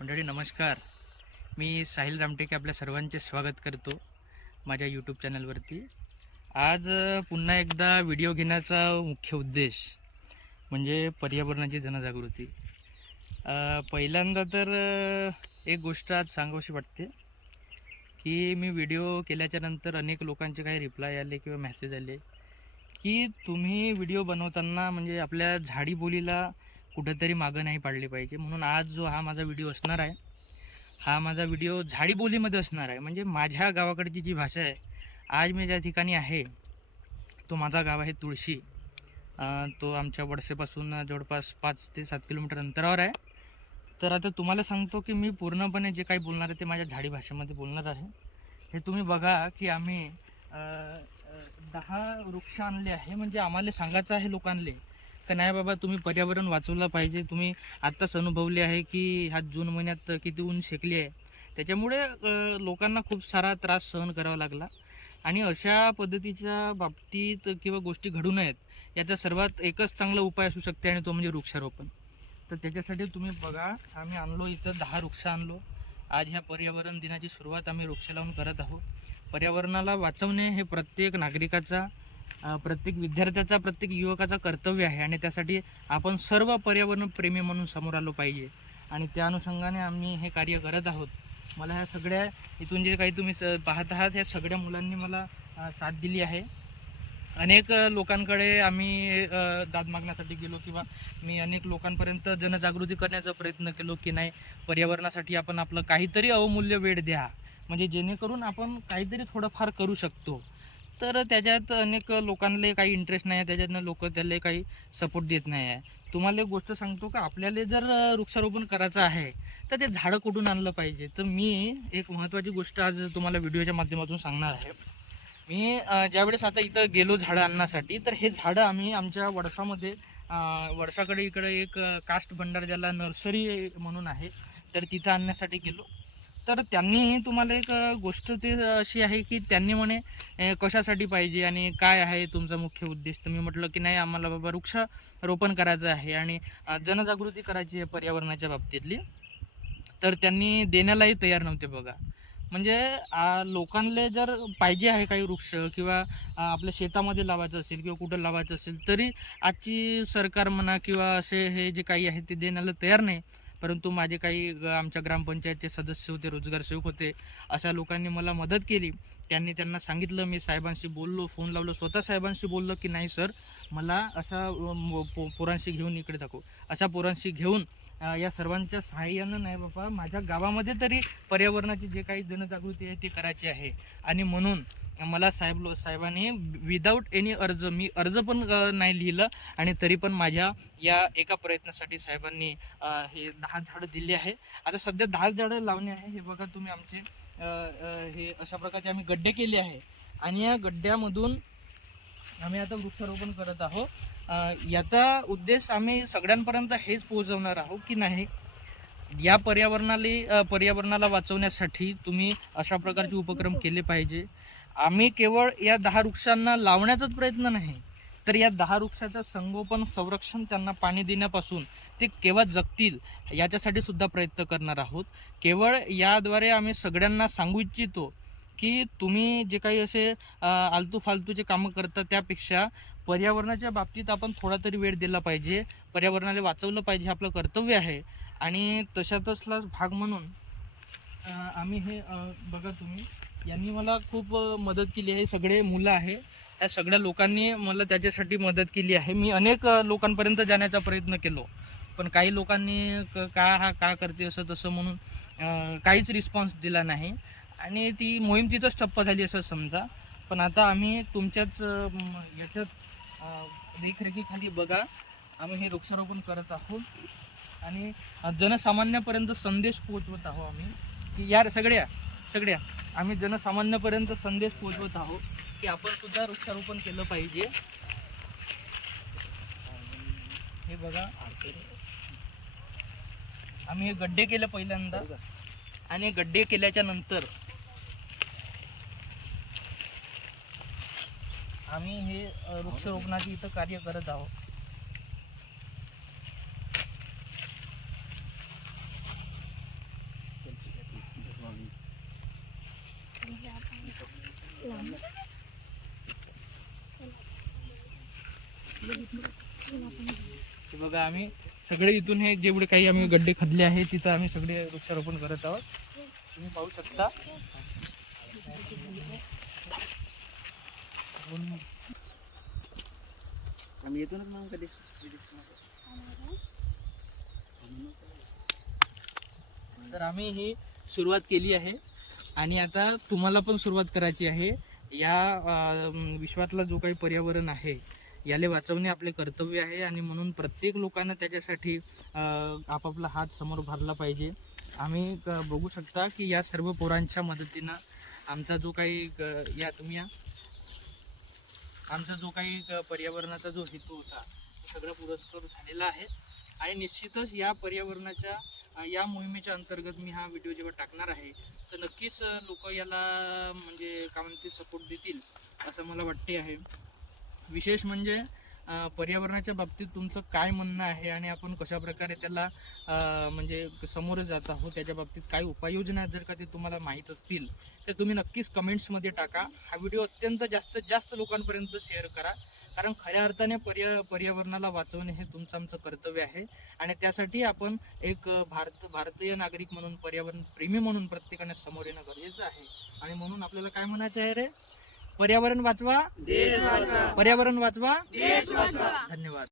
मंडळी नमस्कार. मी साहिल रामटेके आपल्या सर्वांचे स्वागत करतो माझ्या यूट्यूब चॅनलवरती आज पुन्हा एकदा व्हिडिओ घेण्याचा मुख्य उद्देश म्हणजे पर्यावरणाची जनजागृती. पहिल्यांदा तर एक गोष्ट आज सांगावीशी वाटते की मी व्हिडिओ केल्याच्यानंतर अनेक लोकांचे काही रिप्लाय आले किंवा मेसेज आले की तुम्ही व्हिडिओ बनवताना म्हणजे आपल्या झाडीबोलीला कुठंतरी मागं नाही पाडली पाहिजे. म्हणून आज जो हा माझा व्हिडिओ असणार आहे हा माझा व्हिडिओ झाडीबोलीमध्ये असणार आहे. म्हणजे माझ्या गावाकडची जी भाषा आहे आज मी ज्या ठिकाणी आहे तो माझा गाव आहे तुळशी. तो आमच्या वडसेपासून जवळपास पाच ते सात किलोमीटर अंतरावर आहे. तर आता तुम्हाला सांगतो की मी पूर्णपणे जे काही बोलणार आहे ते माझ्या झाडी भाषेमध्ये बोलणार आहे. हे तुम्ही बघा की आम्ही दहा वृक्ष आणले आहे. म्हणजे आम्हाला सांगायचं आहे लोकांना का नाही बाबा तुम्ही पर्यावरण वाचवलं पाहिजे. तुम्ही आत्ताच अनुभवले आहे की ह्या जून महिन्यात किती ऊन शेकली आहे. त्याच्यामुळे लोकांना खूप सारा त्रास सहन करावा लागला. आणि अशा पद्धतीच्या बाबतीत किंवा गोष्टी घडू नयेत याचा सर्वात एकच चांगला उपाय असू शकते आणि तो म्हणजे वृक्षारोपण. तर त्याच्यासाठी तुम्ही बघा आम्ही आणलो इथं दहा वृक्ष आणलो. आज ह्या पर्यावरण दिनाची सुरुवात आम्ही वृक्ष लावून करत आहोत. पर्यावरणाला वाचवणे हे प्रत्येक नागरिकाचा प्रत्येक विद्यार्थ्याचा प्रत्येक युवकाचा कर्तव्य आहे आणि त्यासाठी आपण सर्व पर्यावरण प्रेमी म्हणून समोर आलो पाहिजे. आणि त्या अनुषंगाने आम्ही हे कार्य करत आहोत. मला ह्या सगळ्या इथून जे काही तुम्ही स- पाहत आहात ह्या सगळ्या मुलांनी मला साथ दिली आहे. अनेक लोकांकडे आम्ही दाद मागण्यासाठी गेलो किंवा मी अनेक लोकांपर्यंत जनजागृती करण्याचा प्रयत्न केलो की नाही पर्यावरणासाठी आपण आपलं काहीतरी अवमूल्य वेळ द्या. म्हणजे जेणेकरून आपण काहीतरी थोडंफार करू शकतो. तर त्याच्यात अनेक लोकांना काही इंटरेस्ट नाही आहे त्याच्यातनं लोक त्याला काही सपोर्ट देत नाही आहे. तुम्हाला एक गोष्ट सांगतो का आपल्याला जर वृक्षारोपण करायचं आहे तर ते झाडं कुठून आणलं पाहिजे? तर मी एक महत्त्वाची गोष्ट आज तुम्हाला व्हिडिओच्या माध्यमातून सांगणार आहे. मी ज्यावेळेस आता इथं गेलो झाडं आणण्यासाठी तर हे झाडं आम्ही आमच्या वडसामध्ये वडसाकडे इकडे एक कास्ट भंडार ज्याला नर्सरी म्हणून आहे तर तिथं आणण्यासाठी गेलो. तर त्यांनी तुम्हाला एक गोष्ट ती अशी आहे की त्यांनी म्हणे कशासाठी पाहिजे आणि काय आहे तुमचा मुख्य उद्देश? तर मी म्हटलं की नाही आम्हाला बाबा वृक्षारोपण करायचं आहे आणि जनजागृती करायची आहे पर्यावरणाच्या बाबतीतली. तर त्यांनी देण्यालाही तयार नव्हते बघा. म्हणजे लोकांना जर पाहिजे आहे काही वृक्ष किंवा आपल्या शेतामध्ये लावायचं असेल किंवा कुठं लावायचं असेल तरी आजची सरकार म्हणा किंवा असे हे जे काही आहे ते देण्याला तयार नाही. परंतु माझे काही आमच्या ग्रामपंचायतचे सदस्य होते रोजगार सेवक होते अशा लोकांनी मला मदत केली. त्यांनी त्यांना सांगितलं मी साहेबांशी बोललो फोन लावलो स्वतः साहेबांशी बोललो की नाही सर मला अशा पो- पोरांशी घेऊन इकडे दाखव. अशा पोरांशी घेऊन या सर्वांच्या सहाय्यानं नाही बाबा माझ्या गावामध्ये तरी पर्यावरणाची जे काही जनजागृती आहे ती करायची आहे. आणि म्हणून मला साहेब लो साहेबांनी विदाऊट एनी अर्ज मी अर्ज पण नाही लिहिलं आणि तरी पण माझ्या या एका प्रयत्नासाठी साहेबांनी हे दहा झाडं दिली आहे. आता सध्या दहा झाडं लावणे आहे. हे बघा तुम्ही आमचे हे अशा प्रकारचे आम्ही गड्डे केले आहे. आणि या गड्ड्यामधून आम्ही आता वृक्षारोपण करत आहोत. याचा उद्देश आम्ही सगळ्यांपर्यंत हेच पोहोचवणार आहोत की नाही? या पर्यावरणाला पर्यावरणाला वाचवण्यासाठी तुम्ही अशा प्रकारचे उपक्रम केले पाहिजे. आम्ही केवळ या दहा वृक्षांना लावण्याचाच प्रयत्न नाही तर या दहा वृक्षाचं संगोपन संरक्षण त्यांना पाणी देण्यापासून ते केव्हा जगतील याच्यासाठी सुद्धा प्रयत्न करणार आहोत. केवळ याद्वारे आम्ही सगळ्यांना सांगू इच्छितो की तुम्ही जे काही असे आलतू फालतूचे कामं करता त्यापेक्षा पर्यावरणाच्या बाबतीत आपण थोडा तरी वेळ दिला पाहिजे. पर्यावरणाला वाचवलं पाहिजे हे आपलं कर्तव्य आहे. आणि तशातसलाच भाग म्हणून आम्ही हे बघा तुम्ही यांनी मला खूप मदत केली आहे. सगळे मुलं आहे. या सगळ्या लोकांनी मला त्याच्यासाठी मदत केली आहे. मी अनेक लोकांपर्यंत जाण्याचा प्रयत्न केलो. पण काही लोकांनी क- का हा का करते असं तसं म्हणून काहीच रिस्पॉन्स दिला नाही. आणि ती मोहीम तिथंच ठप्प झाली असं समजा. पण आता आम्ही तुमच्याच याच्यात देखरेखीखाली बघा. आम्ही हे वृक्षारोपण करत आहोत. आणि जनसामान्यापर्यंत संदेश पोहोचवत आहोत आम्ही. की यार सगळ्या सगळ्या आम्ही जनसामान्यापर्यंत संदेश पोहोचवत आहोत की आपण सुद्धा वृक्षारोपण केलं पाहिजे. हे बघा. आम्ही हे गड्डे केले पहिल्यांदा आणि गड्डे केल्याच्यानंतर आम्ही हे वृक्षरोपणाची इथं कार्य करत आहोत Thank. हे बघा आम्ही सगळे इथून हे जेवढे काही आम्ही गड्डे खदले आहे तिथं आम्ही सगळे वृक्षारोपण करत आहोत. तुम्ही पाहू शकता. आम्ही येतूनच मग कधी? तर आम्ही ही सुरुवात केली आहे. आणि आता तुम्हाला पण सुरुवात करायची आहे. या विश्वातला जो काही पर्यावरण आहे याले वाचवणे आपले कर्तव्य आहे आणि म्हणून प्रत्येक लोकांना त्याच्यासाठी आपापला हात समोर भरला पाहिजे. आम्ही क- बघू शकता की या सर्व पोरांच्या मदतीनं आमचा जो काही या तुम्ही या. आमचा जो काही पर्यावरणाचा जो हेतू होता तो सगळा पुरस्कार झालेला आहे. आणि निश्चितच या पर्यावरणाच्या या मोहिमेच्या अंतर्गत मी हा व्हिडिओ जेव्हा टाकणार आहे तर नक्कीच लोक याला म्हणजे काय म्हणते सपोर्ट देतील असं मला वाटते आहे. विशेष म्हणजे पर्यावरणाच्या बाबतीत तुमचं काय म्हणणं आहे आणि आपण कशा प्रकारे त्याला म्हणजे समोर जात आहोत त्याच्या बाबतीत काय उपाययोजना जर का ते तुम्हाला माहीत असतील तर तुम्ही नक्कीच कमेंट्समध्ये टाका. हा व्हिडिओ अत्यंत जास्तीत जास्त लोकांपर्यंत शेअर करा. कारण खऱ्या अर्थाने पर्या पर्यावरणाला वाचवणे हे तुमचं आमचं कर्तव्य आहे. आणि त्यासाठी आपण एक भारत भारतीय नागरिक म्हणून पर्यावरण प्रेमी म्हणून प्रत्येकाने समोर येणं गरजेचं आहे. आणि म्हणून आपल्याला काय म्हणायचं आहे रे? पर्यावरण वाचवा. पर्यावरण वाचवा. धन्यवाद.